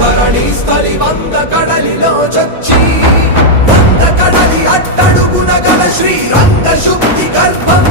ధరణి స్థలి వంద కడలిలో చొచ్చి వంద కడలి అట్టడుగున గల శ్రీరంగ శుద్ధి గర్భం